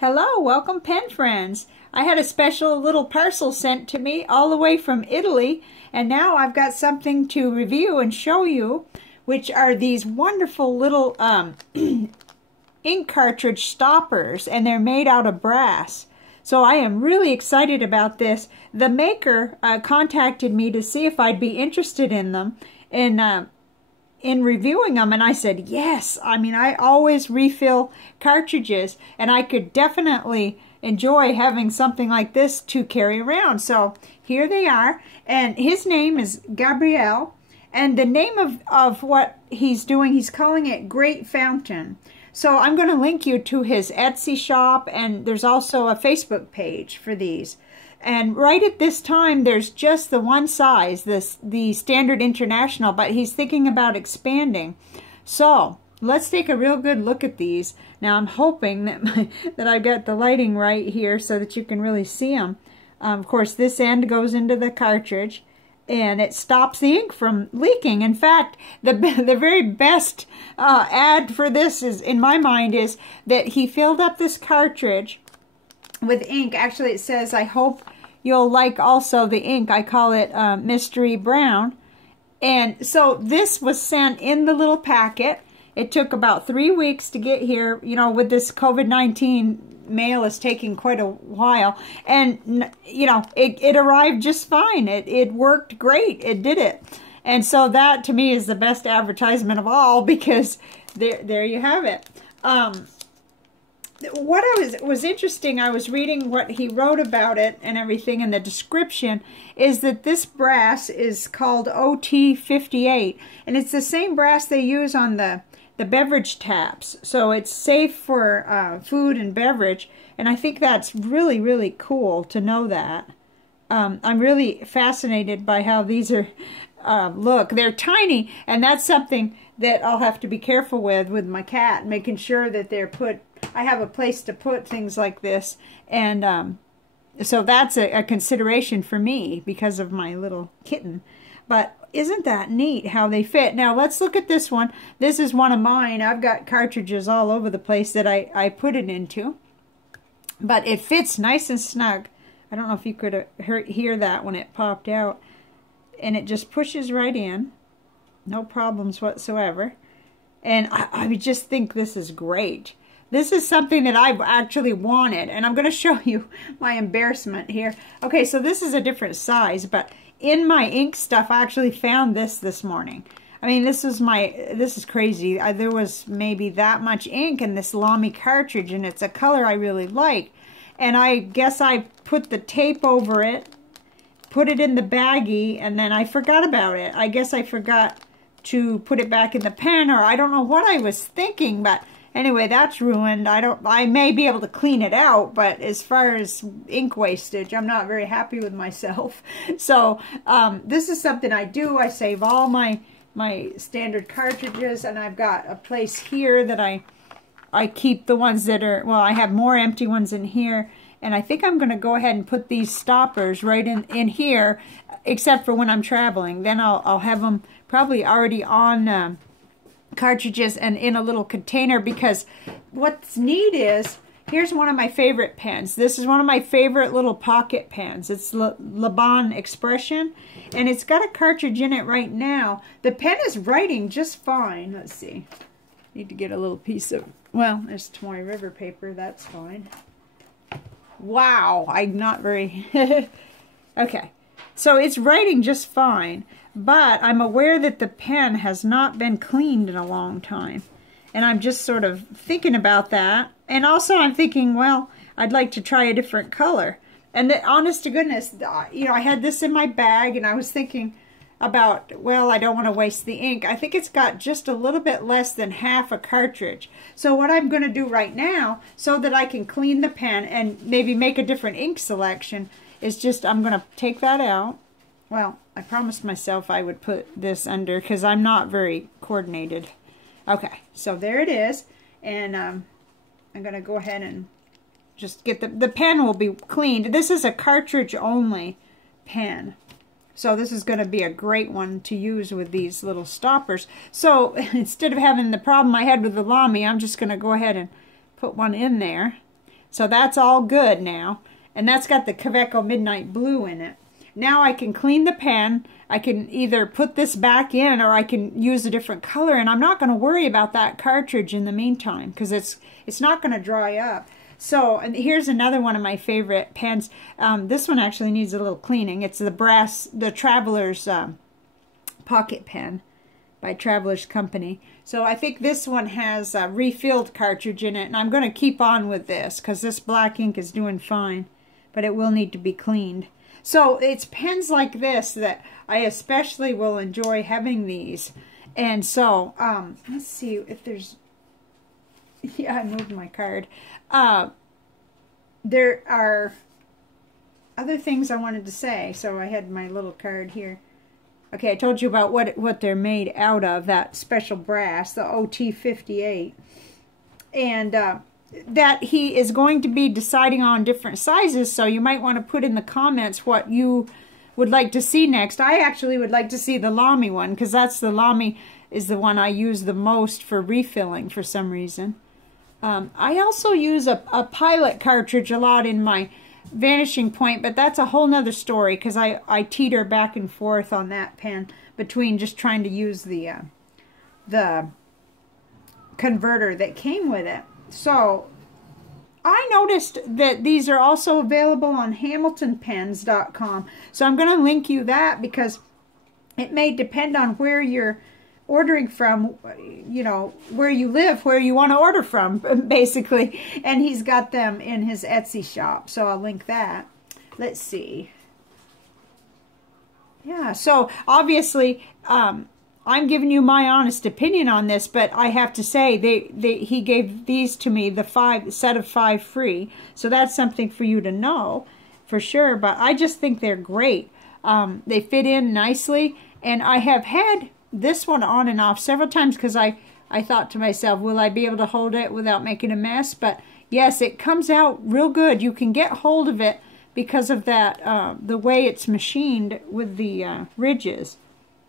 Hello, welcome pen friends. I had a special little parcel sent to me all the way from Italy, and now I've got something to review and show you, which are these wonderful little ink cartridge stoppers, and they're made out of brass. So I am really excited about this. The maker contacted me to see if I'd be interested in them, in reviewing them, and I said yes. I mean, I always refill cartridges, and I could definitely enjoy having something like this to carry around. So here they are, and his name is Gabriel, and the name of what he's doing, he's calling it Great Fountain. So I'm going to link you to his Etsy shop, and there's also a Facebook page for these. And right at this time, there's just the one size, the Standard International, but he's thinking about expanding. So let's take a real good look at these. Now I'm hoping that that I've got the lighting right here so that you can really see them. Of course, this end goes into the cartridge, and it stops the ink from leaking. In fact, the very best ad for this is, in my mind, is that he filled up this cartridge with ink. Actually, it says, I hope you'll like also the ink. I call it Mystery Brown. And so this was sent in the little packet. It took about 3 weeks to get here. You know, with this COVID-19, mail is taking quite a while. And, you know, it arrived just fine. It worked great. It did it. And so that, to me, is the best advertisement of all, because there you have it. What was interesting, I was reading what he wrote about it and everything in the description, is that this brass is called OT58, and it's the same brass they use on the beverage taps. So it's safe for food and beverage, and I think that's really, really cool to know that. I'm really fascinated by how these are look. They're tiny, and that's something that I'll have to be careful with my cat, making sure that they're put. I have a place to put things like this, and so that's a consideration for me because of my little kitten. But isn't that neat how they fit? Now let's look at this one. This is one of mine. I've got cartridges all over the place that I put it into, but it fits nice and snug. I don't know if you could hear that when it popped out, and it just pushes right in, no problems whatsoever. And I just think this is great. This is something that I've actually wanted, and I'm going to show you my embarrassment here. Okay, so this is a different size, but in my ink stuff, I actually found this morning. I mean, this is crazy. There was maybe that much ink in this Lamy cartridge, and it's a color I really like. And I guess I put the tape over it, put it in the baggie, and then I forgot about it. I guess I forgot to put it back in the pen, or I don't know what I was thinking, but anyway, that's ruined. I may be able to clean it out, but as far as ink wastage, I'm not very happy with myself. So this is something I do. I save all my standard cartridges, and I've got a place here that I keep the ones that are, well, I have more empty ones in here, and I think I'm going to go ahead and put these stoppers right in here, except for when I'm traveling. Then I'll have them probably already on cartridges and in a little container, because what's neat is, here's one of my favorite pens. This is one of my favorite little pocket pens. It's Lamy Expression, and it's got a cartridge in it right now. The pen is writing just fine. Let's see. Need to get a little piece of, well, there's Tomoe River paper. That's fine. Wow, I'm not very okay. So it's writing just fine, but I'm aware that the pen has not been cleaned in a long time. And I'm just sort of thinking about that. And also I'm thinking, well, I'd like to try a different color. And honest to goodness, you know, I had this in my bag, and I was thinking about, well, I don't want to waste the ink. I think it's got just a little bit less than half a cartridge. So what I'm going to do right now, so that I can clean the pen and maybe make a different ink selection, is just, I'm going to take that out. Well, I promised myself I would put this under, because I'm not very coordinated. Okay, so there it is. And I'm going to go ahead and just get the pen will be cleaned. This is a cartridge only pen. So this is going to be a great one to use with these little stoppers. So instead of having the problem I had with the Lamy, I'm just going to go ahead and put one in there. So that's all good now. And that's got the Kaweco Midnight Blue in it. Now I can clean the pen. I can either put this back in or I can use a different color. And I'm not going to worry about that cartridge in the meantime because it's not going to dry up. So, and here's another one of my favorite pens. This one actually needs a little cleaning. It's the Traveler's Pocket Pen by Traveler's Company. So I think this one has a refilled cartridge in it, and I'm going to keep on with this because this black ink is doing fine, but it will need to be cleaned. So it's pens like this that I especially will enjoy having these. And so, let's see if there's... Yeah, I moved my card. There are other things I wanted to say. So I had my little card here. Okay, I told you about what they're made out of, that special brass, the OT58. And that he is going to be deciding on different sizes, so you might want to put in the comments what you would like to see next. I actually would like to see the Lamy one, because the Lamy is the one I use the most for refilling for some reason. I also use a Pilot cartridge a lot in my Vanishing Point, but that's a whole nother story because I teeter back and forth on that pen between just trying to use the converter that came with it. So I noticed that these are also available on HamiltonPens.com. So I'm going to link you that because it may depend on where you're ordering from, you know, where you live, where you want to order from, basically. And he's got them in his Etsy shop, so I'll link that. Let's see. Yeah, so obviously, I'm giving you my honest opinion on this, but I have to say, he gave these to me, the set of 5 free. So that's something for you to know, for sure. But I just think they're great. They fit in nicely, and I have had this one on and off several times because I thought to myself, will I be able to hold it without making a mess? But yes, it comes out real good. You can get hold of it because of that, the way it's machined with the ridges.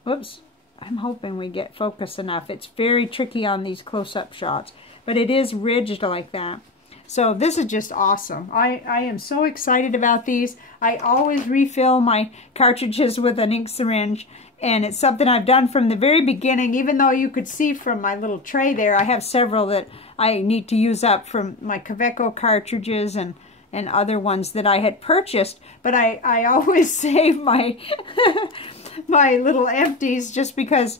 Whoops, I'm hoping we get focus enough. It's very tricky on these close-up shots, but it is ridged like that. So this is just awesome. I am so excited about these. I always refill my cartridges with an ink syringe. And it's something I've done from the very beginning, even though you could see from my little tray there, I have several that I need to use up from my Kaweco cartridges and other ones that I had purchased. But I always save my, my little empties just because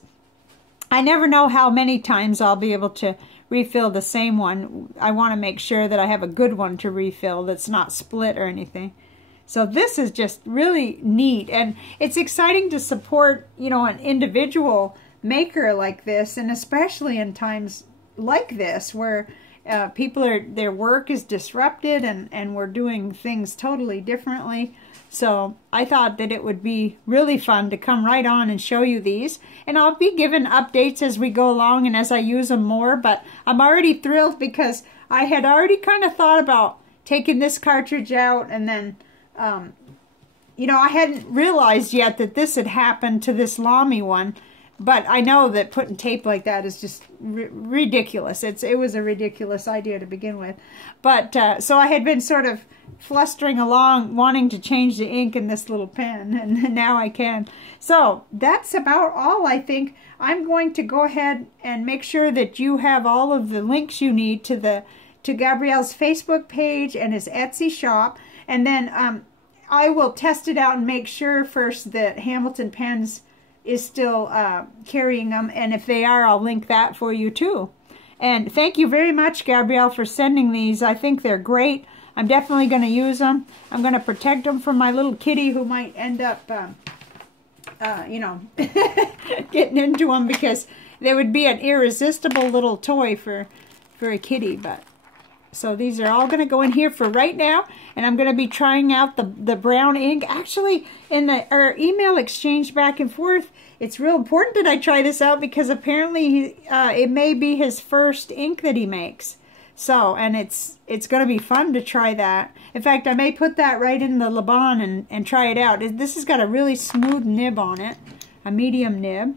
I never know how many times I'll be able to refill the same one. I want to make sure that I have a good one to refill that's not split or anything. So this is just really neat, and it's exciting to support, you know, an individual maker like this, and especially in times like this where their work is disrupted and we're doing things totally differently. So I thought that it would be really fun to come right on and show you these, and I'll be giving updates as we go along and as I use them more. But I'm already thrilled because I had already kind of thought about taking this cartridge out, and then you know, I hadn't realized yet that this had happened to this Lamy one, but I know that putting tape like that is just ridiculous. It was a ridiculous idea to begin with. But so I had been sort of flustering along, wanting to change the ink in this little pen, and now I can. So that's about all, I think. I'm going to go ahead and make sure that you have all of the links you need to Gabriel's Facebook page and his Etsy shop. And then I will test it out and make sure first that Hamilton Pens is still carrying them. And if they are, I'll link that for you too. And thank you very much, Gabriel, for sending these. I think they're great. I'm definitely going to use them. I'm going to protect them from my little kitty who might end up, you know, getting into them, because they would be an irresistible little toy for a kitty. But so these are all going to go in here for right now, and I'm going to be trying out the brown ink. Actually, in our email exchange back and forth, it's real important that I try this out because apparently it may be his first ink that he makes. So, and it's going to be fun to try that. In fact, I may put that right in the Laban and try it out. This has got a really smooth nib on it, a medium nib,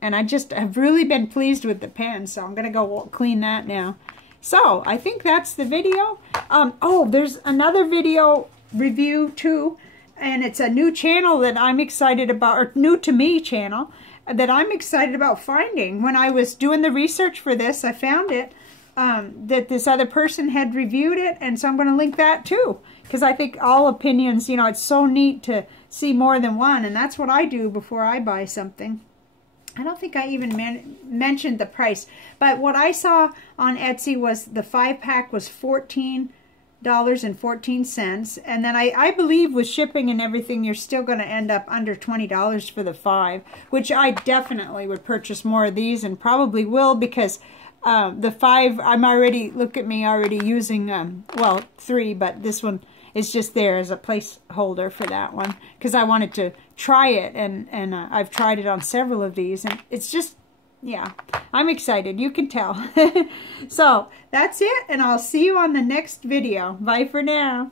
and I just have really been pleased with the pen, so I'm going to go clean that now. So, I think that's the video. Oh, there's another video review too, and it's a new channel that I'm excited about, or new to me channel, that I'm excited about finding. When I was doing the research for this, I found it, that this other person had reviewed it, and so I'm going to link that too, because I think all opinions, you know, it's so neat to see more than one, and that's what I do before I buy something. I don't think I even mentioned the price, but what I saw on Etsy was the 5-pack was $14.14, and then I believe with shipping and everything, you're still going to end up under $20 for the 5, which I definitely would purchase more of these, and probably will, because the 5, I'm already, look at me, already using, well, 3, but this one is just there as a placeholder for that one, because I wanted to try it, and I've tried it on several of these, and it's just, yeah, I'm excited, you can tell. So, that's it, and I'll see you on the next video. Bye for now.